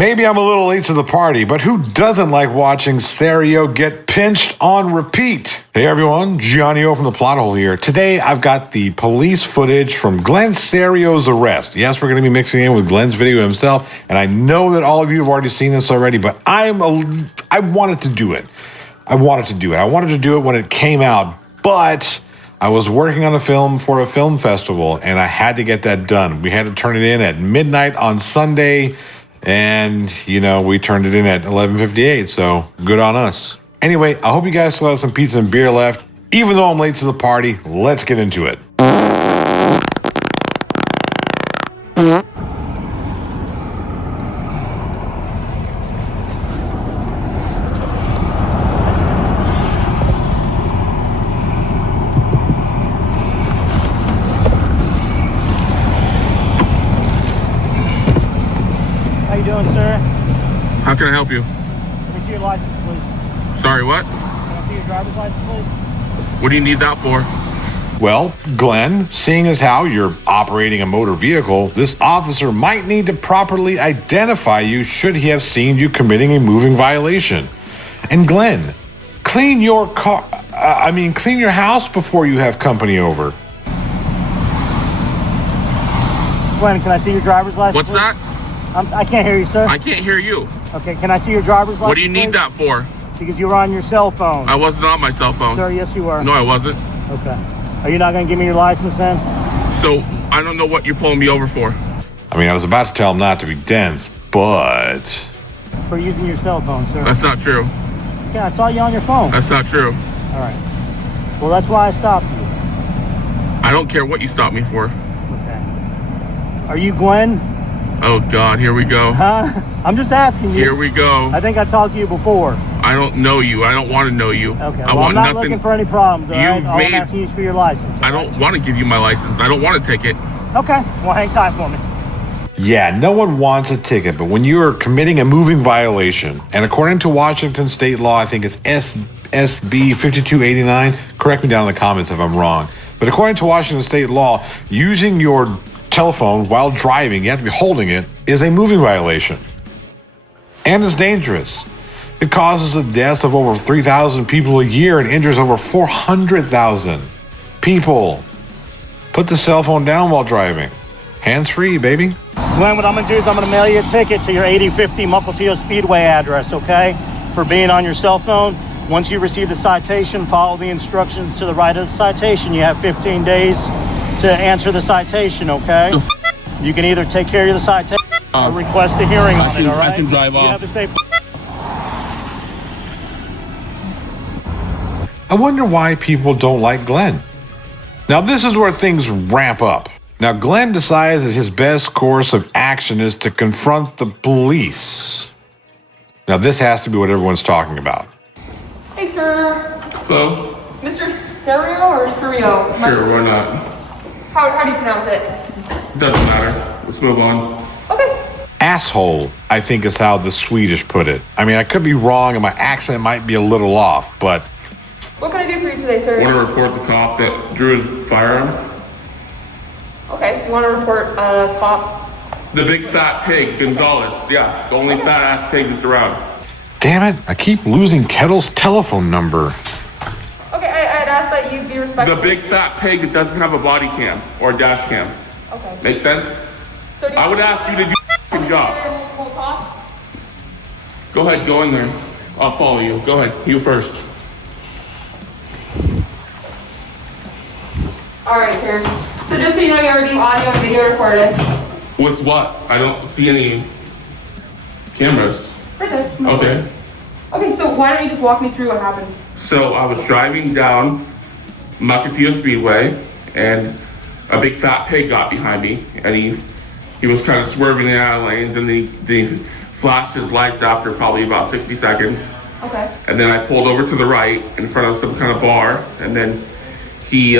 Maybe I'm a little late to the party, but who doesn't like watching CERIO get pinched on repeat? Hey everyone, Johnny O from the Plot Hole here. Today I've got the police footage from Glenn CERIO's arrest. Yes, we're going to be mixing in with Glenn's video himself, and I know that all of you have already seen this already, but I wanted to do it. I wanted to do it when it came out, but I was working on a film for a film festival, and I had to get that done. We had to turn it in at midnight on Sunday. And, we turned it in at 11:58, so good on us. Anyway, I hope you guys still have some pizza and beer left. Even though I'm late to the party, let's get into it. How you doing, sir? How can I help you? Let me see your license, please. Sorry, what? Can I see your driver's license, please? What do you need that for? Well, Glenn, seeing as how you're operating a motor vehicle, this officer might need to properly identify you should he have seen you committing a moving violation. And Glenn, clean your house before you have company over. Glenn, can I see your driver's license, What's please? that? I can't hear you, sir. I can't hear you. Okay, can I see your driver's license, What do you need please? that for? Because you were on your cell phone. I wasn't on my cell phone. Sir, yes, you were. No, I wasn't. Okay. Are you not going to give me your license then? So, I don't know what you're pulling me over for. I was about to tell him not to be dense, but... For using your cell phone, sir. That's not true. Yeah, I saw you on your phone. That's not true. All right. Well, that's why I stopped you. I don't care what you stopped me for. Okay. Are you Glenn? Oh, God, here we go. Huh? I'm just asking you. Here we go. I think I've talked to you before. I don't know you. I don't want to know you. Okay. I Well, want I'm not nothing. looking for any problems, all right? All I'm made- asking you is for your license. I don't want to give you my license. I don't want a ticket. Okay. Well, hang tight for me. Yeah, no one wants a ticket, but when you are committing a moving violation, and according to Washington state law, I think it's SB 5289, correct me down in the comments if I'm wrong, but according to Washington state law, using your telephone while driving, you have to be holding it, is a moving violation. And it's dangerous. It causes the deaths of over 3,000 people a year and injures over 400,000 people. Put the cell phone down while driving. Hands-free, baby. Glenn, what I'm going to do is I'm going to mail you a ticket to your 8050 Mukilteo Speedway address, okay? For being on your cell phone. Once you receive the citation, follow the instructions to the right of the citation. You have 15 days to answer the citation, okay? You can either take care of the citation or request a hearing on it, all right? I can drive off. You have a safe... I wonder why people don't like Glenn. Now, this is where things ramp up. Now, Glenn decides that his best course of action is to confront the police. Now, this has to be what everyone's talking about. Hey, sir. Hello? Mr. CERIO or CERIO? Sure, why not? How do you pronounce it? Doesn't matter. Let's move on. Okay. Asshole, I think is how the Swedish put it. I could be wrong and my accent might be a little off, but... What can I do for you today, sir? I want to report the cop that drew his firearm. Okay. You want to report a cop? The big fat pig, Gonzalez. Yeah, the only fat ass pig that's around. Damn it, I keep losing Kettle's telephone number. Okay, I'd ask that you be respectful. The big fat pig that doesn't have a body cam or a dash cam. Okay. Make sense? So do I would ask you to do a good job. We'll talk. Go ahead, go in there. I'll follow you. Go ahead, you first. All right, sir. So just so you know, you're being audio and video recorded. With what? I don't see any cameras. Right there. Okay. Okay, so why don't you just walk me through what happened? So I was driving down Mukilteo Speedway and a big fat pig got behind me and he was kind of swerving in out of lanes and then he flashed his lights after probably about 60 seconds. Okay. And then I pulled over to the right in front of some kind of bar and then he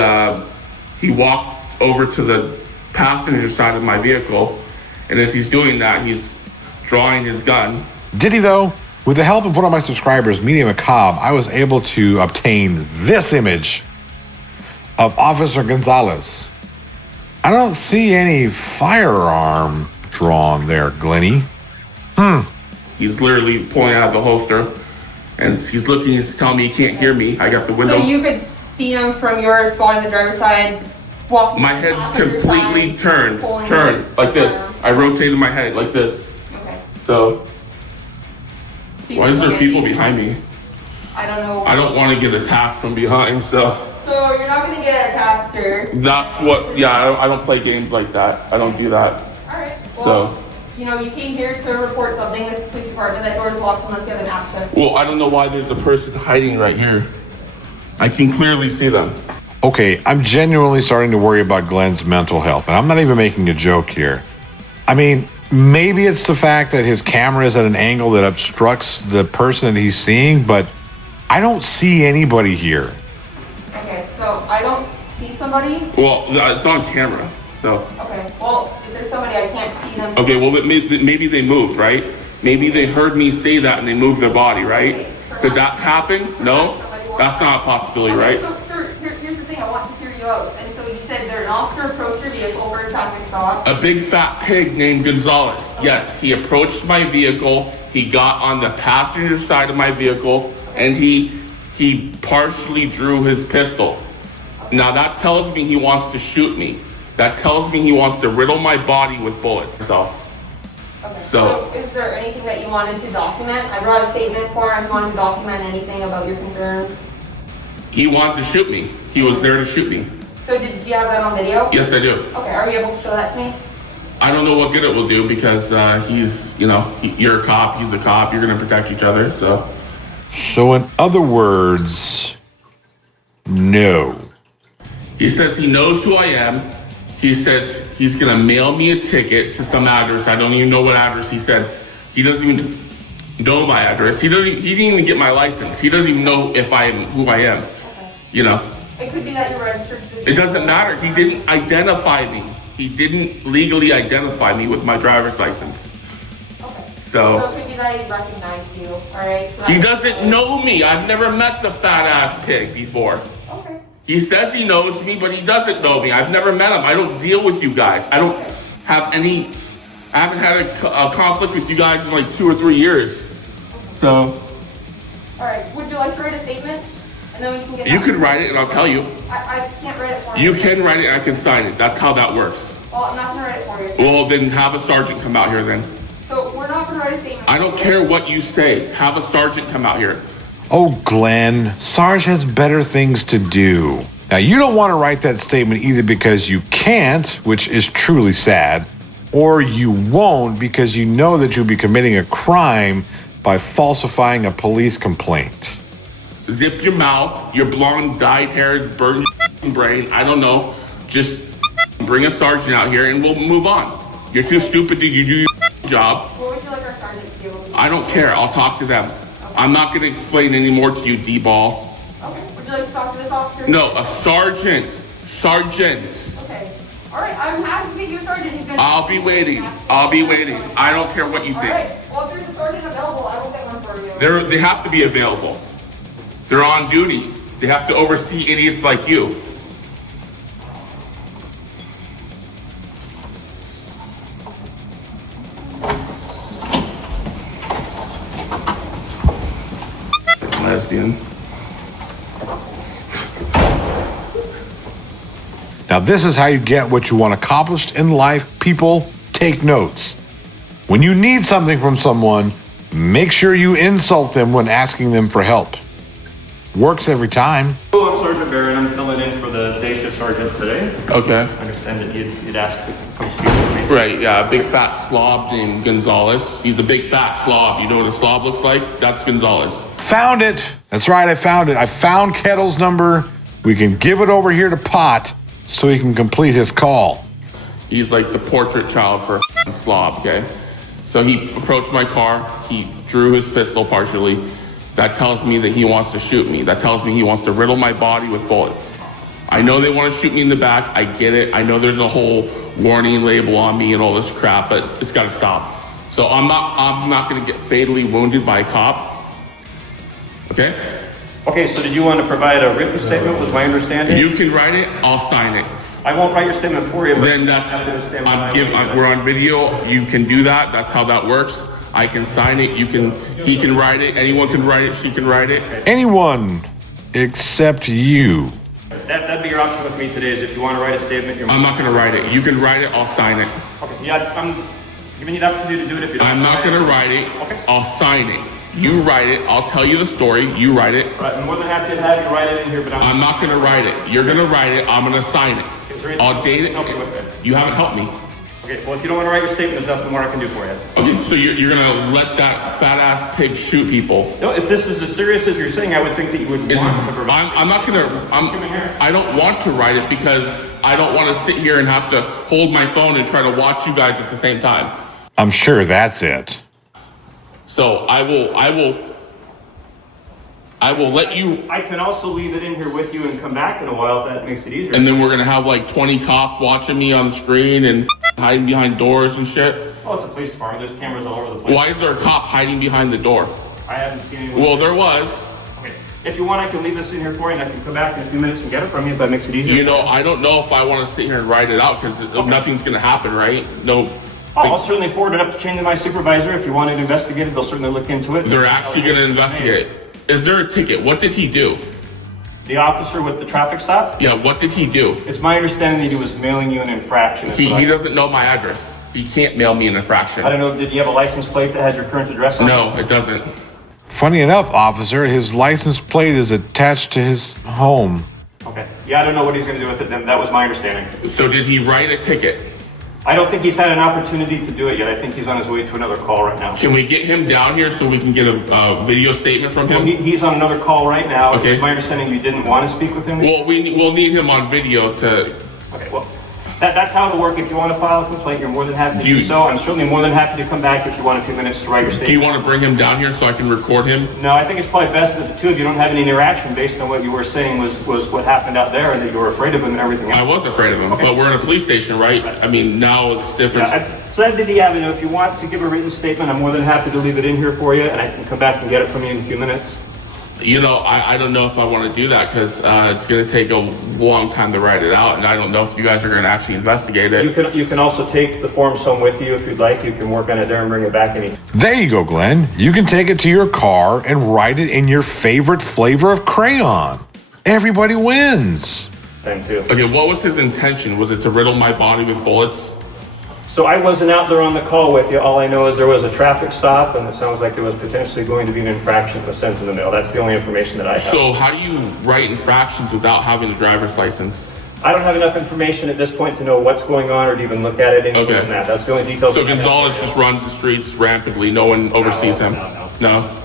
walked over to the passenger side of my vehicle, and as he's doing that, he's drawing his gun. Did he though? With the help of one of my subscribers, Media Macabre, I was able to obtain this image of Officer Gonzalez. I don't see any firearm drawn there, Glenny. He's literally pulling out of the holster, and he's looking. He's telling me he can't hear me. I got the window. So you could see him from your spot on the driver's side, walking. My head's passenger completely side, turned like this. I rotated my head like this. Okay. So So why is there people behind me? I don't know. I don't want to get attacked from behind, so. So you're not gonna get attacked, sir. That's what, yeah, I don't play games like that. I don't do that. Alright, well, So. you know, you came here to report something. This is the police department. That door is locked unless you have an access. Well, I don't know why there's a person hiding right here. I can clearly see them. Okay, I'm genuinely starting to worry about Glenn's mental health, and I'm not even making a joke here. I mean, maybe it's the fact that his camera is at an angle that obstructs the person that he's seeing, but I don't see anybody here. Okay, so I don't see somebody. Well, it's on camera, so. Okay, well, if there's somebody, I can't see them. Okay, well, maybe they moved, right? Maybe they heard me say that and they moved their body, right? Did that happen? No? That's not a possibility, right? So, sir, here's the thing. I want to hear you out. And so you said there's an officer approached your vehicle for a traffic stop. A big fat pig named Gonzalez. Yes, he approached my vehicle. He got on the passenger side of my vehicle, and he partially drew his pistol. Now that tells me he wants to shoot me. That tells me he wants to riddle my body with bullets. Okay. So is there anything that you wanted to document? I brought a statement for him. If you wanted to document anything about your concerns. he wanted to shoot me. He was there to shoot me. So do you have that on video? Yes, I do. Okay, are you able to show that to me? I don't know what good it will do because he's, you're a cop, he's a cop, you're gonna protect each other, so. So in other words, no. He says he knows who I am. He says he's gonna mail me a ticket to some address. I don't even know what address he said. He doesn't even know my address. He didn't even get my license. He doesn't even know if I am who I am. Okay. It could be that you're registered to the It doesn't matter. He didn't identify me. He didn't legally identify me with my driver's license. Okay. So it could be that he recognized you, alright? So he doesn't know me. I've never met the fat ass pig before. Okay. He says he knows me, but he doesn't know me. I've never met him. I don't deal with you guys. I haven't had a conflict with you guys in like 2 or 3 years. So. Alright, would you like to write a statement? And then we can get You can write it and I'll tell you. I can't write it for you. You can write it and I can sign it. That's how that works. Well, I'm not gonna write it for you. Well, then have a sergeant come out here then. So we're not gonna write a statement. I don't care what you say. Have a sergeant come out here. Oh, Glenn, Sarge has better things to do. Now, you don't want to write that statement either because you can't, which is truly sad, or you won't because you know that you'll be committing a crime by falsifying a police complaint. Zip your mouth, your blonde, dyed-haired, burnt brain. I don't know. Just bring a sergeant out here and we'll move on. You're too stupid to do your job. What would you like our sergeant to do? I don't care. I'll talk to them. Okay. I'm not going to explain any more to you, D-ball. Okay. Would you like to talk to this officer? No, a sergeant. Sergeant. Okay. All right. I'm happy to meet you, a sergeant. He's gonna. I'll be waiting. I'll be waiting. I don't care what you All think. right. Well, if there's a sergeant available, I will get one for you. They have to be available. They're on duty. They have to oversee idiots like you. Lesbian. Now, this is how you get what you want accomplished in life. People, take notes. When you need something from someone, make sure you insult them when asking them for help. Works every time. Hello, I'm Sergeant Barron. I'm filling in for the day shift sergeant today. Okay. I understand that you'd asked to come speak with me. Right, yeah, a big fat slob named Gonzalez. He's a big fat slob. You know what a slob looks like? That's Gonzalez. Found it. That's right, I found it. I found Kettle's number. We can give it over here to Pot so he can complete his call. He's like the portrait child for a slob, okay? So he approached my car. He drew his pistol partially. That tells me that he wants to shoot me. That tells me he wants to riddle my body with bullets. I know they want to shoot me in the back. I get it. I know there's a whole warning label on me and all this crap, but it's got to stop. So I'm not going to get fatally wounded by a cop. Okay? Okay, so did you want to provide a written statement, was my understanding? You can write it. I'll sign it. I won't write your statement for you, but Then you have to stand behind me. we're on video. You can do that. That's how that works. I can sign it. He can write it. Anyone can write it. She can write it. Anyone except you. That'd be your option with me today, is if you want to write a statement. I'm not going to write it. You can write it. I'll sign it. Okay, yeah, I'm giving you the opportunity to do it if you don't. I'm not going to write it. Okay. I'll sign it. You write it. I'll tell you the story. You write it. Right, I'm more than happy to have you write it in here, but I'm not going to write it. You're going to write it. I'm going to sign it. I'll date it. Help you with it. You haven't helped me. Okay, well, if you don't want to write your statement, there's nothing more I can do for you. Okay, so you're going to let that fat ass pig shoot people. No, if this is as serious as you're saying, I would think that you would want to provide. I'm not going to, I don't want to write it because I don't want to sit here and have to hold my phone and try to watch you guys at the same time. I'm sure that's it. So I will let you. I can also leave it in here with you and come back in a while if that makes it easier. And then we're going to have like 20 cops watching me on the screen and hiding behind doors and shit. Oh, it's a police department. There's cameras all over the place. Why is there a cop hiding behind the door? I haven't seen anyone. Well, there was. Okay. If you want, I can leave this in here for you and I can come back in a few minutes and get it from you if that makes it easier. You know, I don't know if I want to sit here and write it out because nothing's going to happen, right? No. I'll certainly forward it up the chain to my supervisor. If you want it investigated, they'll certainly look into it. They're actually going to investigate. Is there a ticket? What did he do? The officer with the traffic stop? Yeah, what did he do? It's my understanding that he was mailing you an infraction. He doesn't know my address. He can't mail me an infraction. I don't know, did you have a license plate that has your current address on it? No, it doesn't. Funny enough, officer, his license plate is attached to his home. Okay. Yeah, I don't know what he's going to do with it. That was my understanding. So did he write a ticket? I don't think he's had an opportunity to do it yet. I think he's on his way to another call right now. Can we get him down here so we can get a video statement from him? He's on another call right now. Okay. It's my understanding you didn't want to speak with him? Well, we'll need him on video to... Okay, well, that's how it'll work. If you want to file a complaint, you're more than happy to do so. I'm certainly more than happy to come back if you want a few minutes to write your statement. Do you want to bring him down here so I can record him? No, I think it's probably best that the two of you don't have any interaction based on what you were saying was what happened out there and that you were afraid of him and everything I else. was afraid of him, but we're in a police station, right? I mean, now it's different. Yeah, I've said to the avenue, if you want to give a written statement, I'm more than happy to leave it in here for you and I can come back and get it from you in a few minutes. You know, I don't know if I want to do that because it's going to take a long time to write it out, and I don't know if you guys are going to actually investigate it. You can also take the forms home with you if you'd like. You can work on it there and bring it back any. There you go, Glenn. You can take it to your car and write it in your favorite flavor of crayon. Everybody wins. Time too. Okay, what was his intention? Was it to riddle my body with bullets? So I wasn't out there on the call with you. All I know is there was a traffic stop and it sounds like there was potentially going to be an infraction that was sent in the mail. That's the only information that I have. So how do you write infractions without having a driver's license? I don't have enough information at this point to know what's going on or to even look at it any more than that. That's the only details. So Gonzalez just runs the streets rampantly. No one oversees him? No?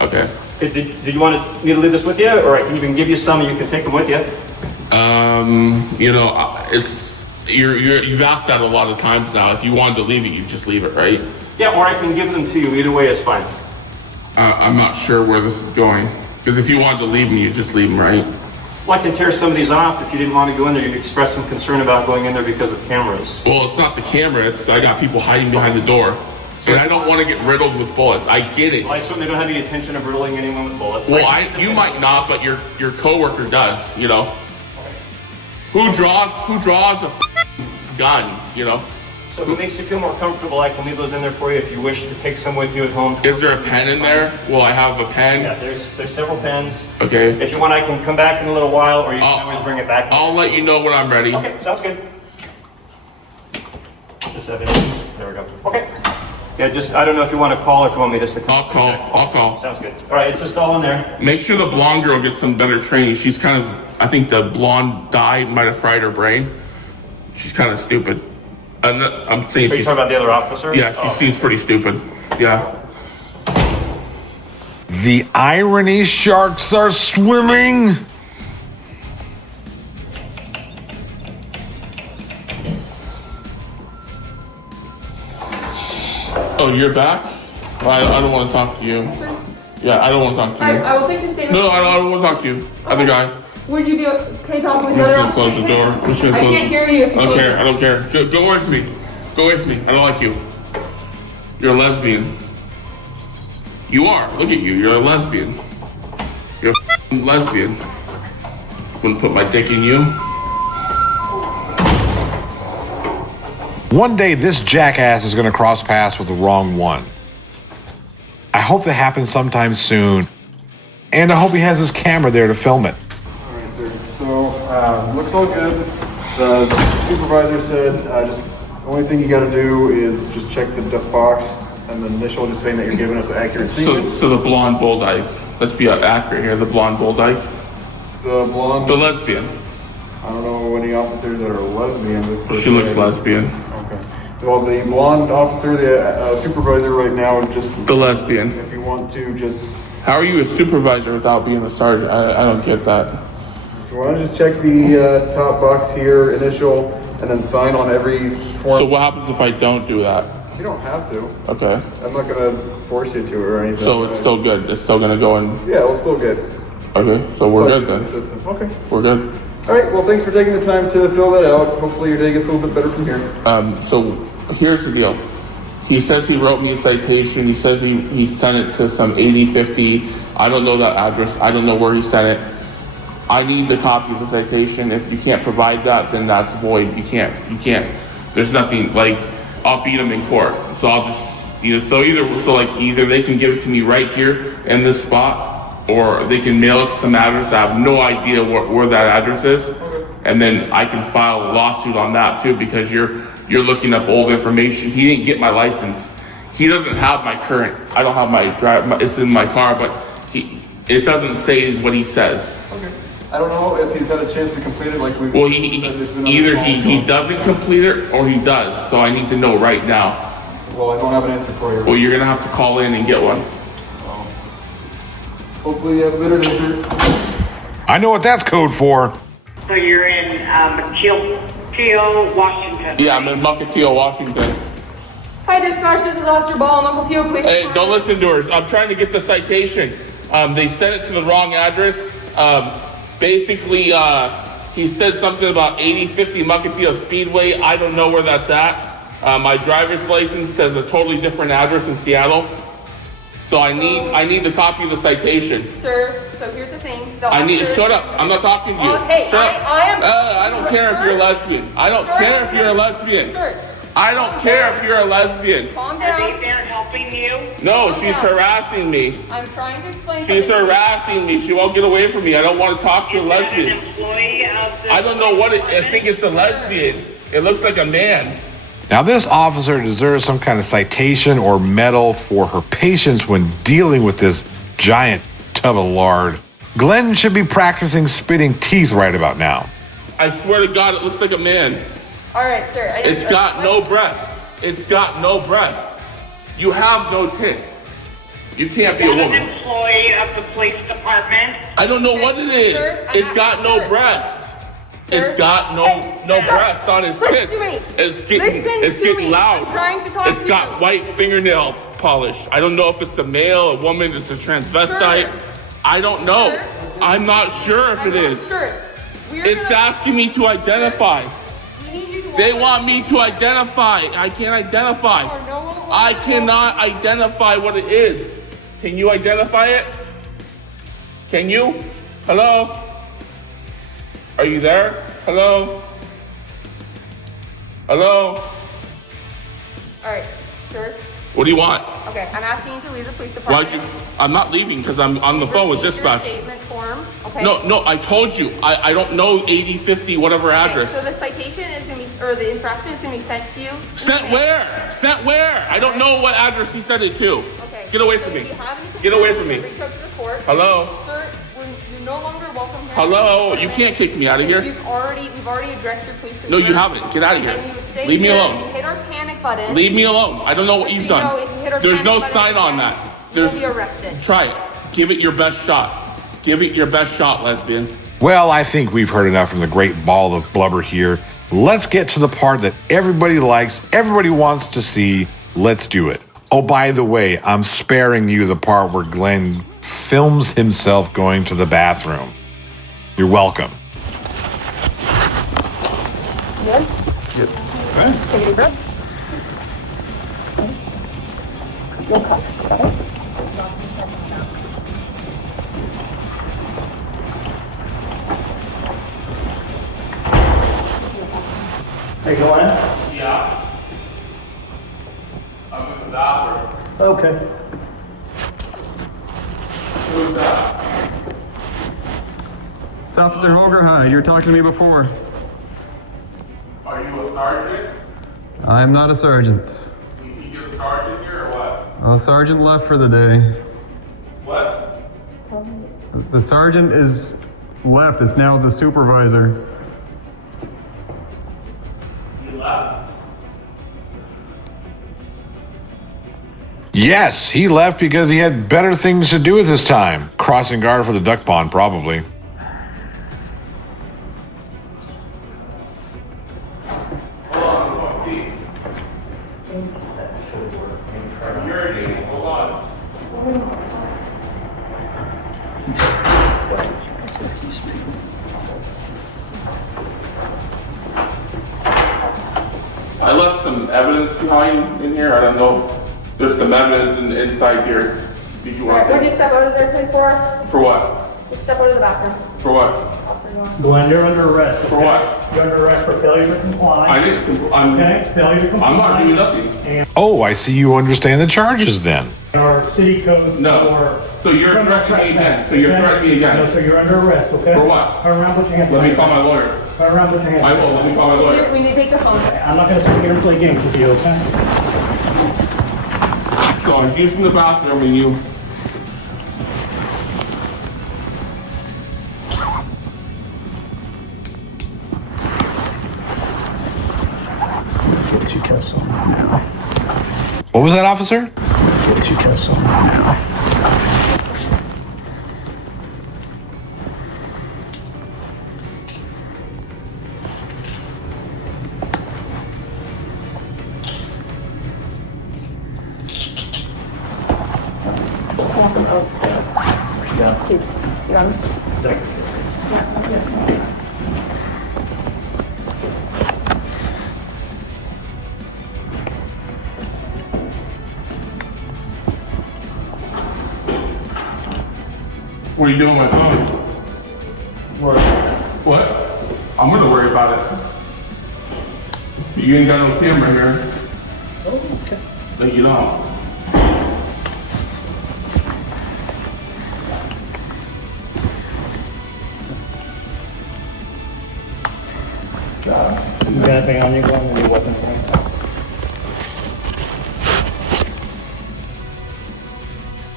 Okay. Did you want me to leave this with you? Or I can even give you some and you can take them with you. You know, you've asked that a lot of times now. If you wanted to leave it, you just leave it, right? Yeah, or I can give them to you. Either way is fine. I'm not sure where this is going. Because if you wanted to leave them, you just leave them, right? Well, I can tear some of these off. If you didn't want to go in there, you'd express some concern about going in there because of cameras. Well, it's not the camera. I got people hiding behind the door. And I don't want to get riddled with bullets. I get it. Well, I certainly don't have any intention of riddling anyone with bullets. Well, you might not, but your coworker does, you know? Who draws a gun, you know? So if it makes you feel more comfortable, I can leave those in there for you if you wish to take some with you at home. Is there a pen in there? Will I have a pen? Yeah, there's several pens. Okay. If you want, I can come back in a little while, or you can always bring it back. I'll let you know when I'm ready. Okay, sounds good. Just have it. There we go. Okay. Yeah, I don't know if you want to call or if you want me just to call. I'll call. Sounds good. All right, it's just all in there. Make sure the blonde girl gets some better training. She's kind of, I think the blonde dye might have fried her brain. She's kind of stupid. I'm saying Are you talking about the other officer? Yeah, she seems pretty stupid. Yeah. The irony sharks are swimming. Oh, you're back? Well, I don't want to talk to you. Yeah, I don't want to talk to you. I will take your statement. No, I don't want to talk to you. Other guy. Would you be? Can I talk with I'm the just other gonna close the door. I'm just gonna I close can't hear you if you I don't close care. it. I don't care. Go with me. Go with me. I don't like you. You're a lesbian. You are. Look at you. You're a lesbian. You're a lesbian. Wouldn't put my dick in you. One day, this jackass is going to cross paths with the wrong one. I hope that happens sometime soon. And I hope he has his camera there to film it. All right, sir. So, looks all good. The supervisor said just the only thing you got to do is just check the box and the initial, just saying that you're giving us an accurate statement. So the blonde bull dyke. Let's be accurate here. The blonde bull dyke. The blonde. The lesbian. I don't know any officers that are lesbians. She looks lesbian. Okay. Well, the blonde officer, the supervisor right now, just The lesbian. if you want to just, How are you a supervisor without being a sergeant? I don't get that. if you want to just check the top box here, initial, and then sign on every form. So what happens if I don't do that? You don't have to. Okay. I'm not gonna force you to or anything. So it's still good. It's still gonna go in. Yeah, we'll still get. Okay. So we're good then. Consistent. Okay. We're good. All right. Well, thanks for taking the time to fill that out. Hopefully your day gets a little bit better from here. So here's the deal. He says he wrote me a citation. He says he sent it to some 8050. I don't know that address. I don't know where he sent it. I need the copy of the citation. If you can't provide that, then that's void. You can't. There's nothing, like, I'll beat him in court. So I'll just, either they can give it to me right here in this spot, or they can mail it to some address. I have no idea where that address is. And then I can file a lawsuit on that too, because you're looking up old information. He didn't get my license. He doesn't have my current, I don't have it's in my car, but it doesn't say what he says. Okay. I don't know if he's had a chance to complete it like we. Well, either he doesn't complete it or he does. So I need to know right now. Well, I don't have an answer for you. Well, you're gonna have to call in and get one. Hopefully you have a better day, sir. I know what that's code for. So you're in Mukilteo, Washington. Yeah, I'm in Mukilteo, Washington. Hi, dispatch. This is Officer Ball, Mukilteo Police Hey, Department. don't listen to her. I'm trying to get the citation. They sent it to the wrong address. Basically, he said something about 8050 Mukilteo Speedway. I don't know where that's at. My driver's license says a totally different address in Seattle. So I need the copy of the citation. Sir, so here's the thing. Shut up. I'm not talking to you. Hey, Shut up. I am. I don't care if you're a lesbian. I don't care if you're a lesbian. Sir. I don't care if you're a lesbian. Calm Are down. they there helping you? No, she's harassing me. I'm trying to explain She's something. harassing me. She won't get away from me. I don't want to talk to a Is that an lesbian. employee of the I don't know what it, I think it's a lesbian. It looks like a man. Now, this officer deserves some kind of citation or medal for her patience when dealing with this giant tub of lard. Glenn should be practicing spitting teeth right about now. I swear to God, it looks like a man. All right, sir. It's got no breast. It's got no breast. You have no tits. You can't be a an woman. employee of the police department? I don't know what it is. Sir, It's got no breast. It's got no breast on his tits. It's getting loud. I'm trying to talk It's to got you. white fingernail polish. I don't know if it's a male, a woman, it's a transvestite. Sir. I don't know. Sir. I'm not sure if it is. Sir, It's asking me to identify. We need you to They want me to identify. I can't identify. I cannot identify what it is. Can you identify it? Can you? Hello? Are you there? Hello? Hello? All right, sir. What do you want? Okay, I'm asking you to leave the police Why'd department. you? I'm not leaving because I'm on the phone with Receive your dispatch. statement form. Okay. No, I told you. I don't know 8050 whatever Okay, address. so the citation is gonna be, or the infraction is gonna be sent to you. Sent Okay. where? Sent where? I don't know what address he sent it to. Okay. Get away So from if me. you have any Get away concerns, from me. you can Reach out to the court. Hello? Sir, you're no longer welcome here. Hello? You can't kick me out of here. We've already addressed your police No, concern. you haven't. Get out of here. And you stay Leave me here, alone. You hit our panic button. Leave me alone. I don't know what So you've you know, done. if you hit our There's panic no button sign on again, that. you will There's be arrested. Try it. Give it your best shot. Give it your best shot, lesbian. Well, I think we've heard enough from the great ball of blubber here. Let's get to the part that everybody likes, everybody wants to see. Let's do it. Oh, by the way, I'm sparing you the part where Glenn films himself going to the bathroom. You're welcome. Good? Good. Take a deep breath. You'll cut. Got it? Hey, Glenn? Yeah. I'm in the bathroom. Okay. Who's that? It's Officer Holgerhide. You were talking to me before. Are you a sergeant? I'm not a sergeant. You get a sergeant here or what? A sergeant left for the day. What? The sergeant is left. It's now the supervisor. You left? Yes, he left because he had better things to do with his time. Crossing guard for the duck pond, probably. Hold on, what feet? Urinating, hold on. I left some evidence behind in here. I don't know. There's some evidence inside here. Did you want Would you that? step out of there, please, for us? For what? Just step out of the bathroom. For what? Officer, go on. Glenn, you're under arrest. For what? You're under arrest for failure to comply. I didn't. I'm. Okay, failure to comply. I'm not doing nothing. Oh, I see you understand the charges then. Our city code No. for... So you're threatening me again. So you're Okay? threatening me again. No, so you're under arrest, okay? For what? Turn around, put your hands Let me behind call your my back. lawyer. Turn around, put your hands I will. Let me call my lawyer. We need to take the phone. I'm not gonna sit here and play games with you, okay? So I'm using the bathroom and you. Get 2 cups on now. What was that, officer? Get 2 cups on now. What are you doing with my phone? What? I'm gonna worry about it. You ain't got no camera here. Oh, okay. No, you don't. You got anything on you, Glenn, or your weapon, right?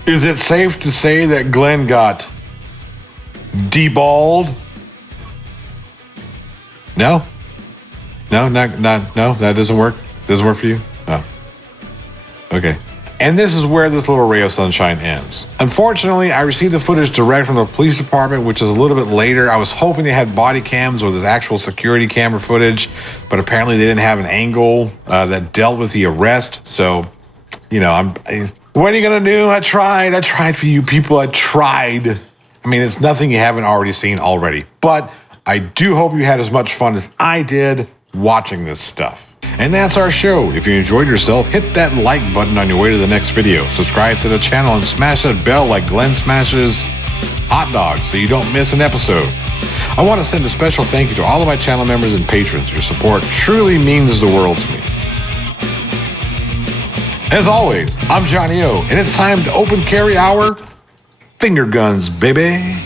Is it safe to say that Glenn got deballed? No? No, no, that doesn't work? Doesn't work for you? No. Okay. And this is where this little ray of sunshine ends. Unfortunately, I received the footage direct from the police department, which is a little bit later. I was hoping they had body cams or this actual security camera footage, but apparently they didn't have an angle that dealt with the arrest. So, you know, what are you gonna do? I tried for you people, I tried. I mean, it's nothing you haven't already seen already, but I do hope you had as much fun as I did watching this stuff. And that's our show. If you enjoyed yourself, hit that like button on your way to the next video. Subscribe to the channel and smash that bell like Glenn smashes hot dogs so you don't miss an episode. I want to send a special thank you to all of my channel members and patrons. Your support truly means the world to me. As always, I'm Johnny O, and it's time to open carry our finger guns, baby.